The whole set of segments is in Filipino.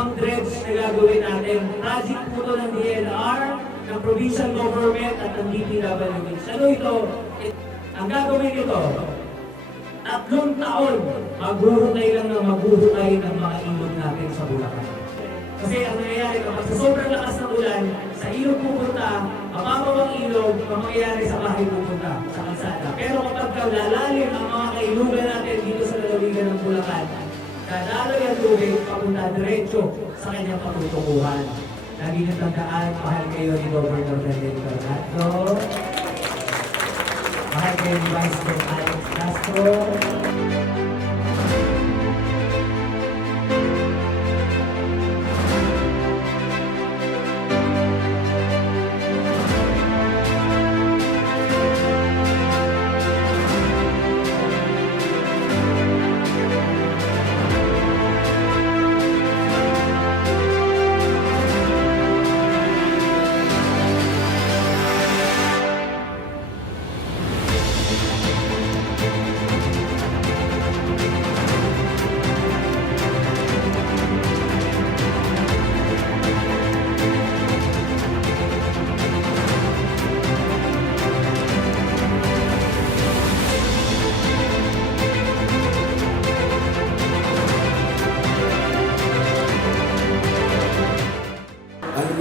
yung pang-dredge na gagawin natin. Project po ito ng DNR, ng provincial government at ng DPWH. Ano ito? It- ang gagawin ito, tatlong taon, maghuhukay lang ng maghuhukay ng mga ilog natin sa Bulacan. Kasi ang nangyayari kapag sa sobrang lakas ng ulan, sa ilog pupunta, mababaw ang ilog, ang mangyayari sa bahay pupunta, sa kalsada. Pero kapag ka lalalim ang mga kailugan natin dito sa lalawigan ng Bulacan, dadaloy ang tubig papunta diretso sa kanyang patutunguhan. Lagi niyong tandaan, mahal kayo ni Governor Federico Castro. Mahal kayo ni Vice Mayor Alex Castro.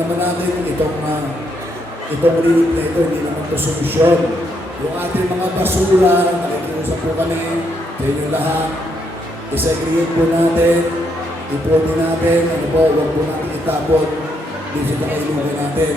Naman natin itong uh, itong relief na ito, hindi naman ito solusyon. Yung ating mga basura, nakikiusap po kami sa inyo lahat, isagreate po natin, ipunin natin, ano po, huwag po natin itapon dito sa kailugan natin.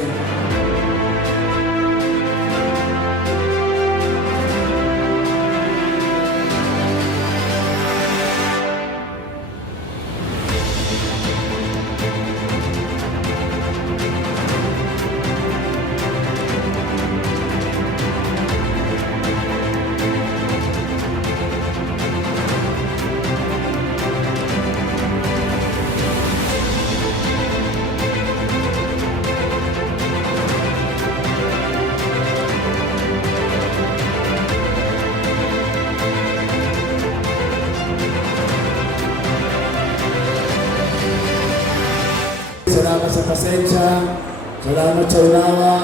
Salamat sa pasensya, salamat sa unawa,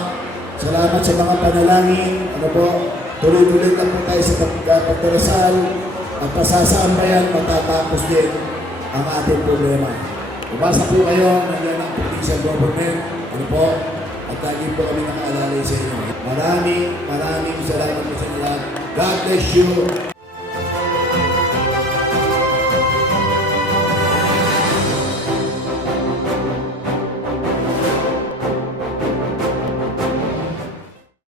salamat sa mga panalangin. Ano po, tuloy-tuloy lang po tayo sa uh, pagdarasal. Ang pasasaan ba yan, matatapos din ang ating problema. Umasa po kayo, nandiyan ang provincial government. Ano po, at lagi po kami nakaalalay sa inyo. Maraming, maraming salamat po sa inyo. God bless you.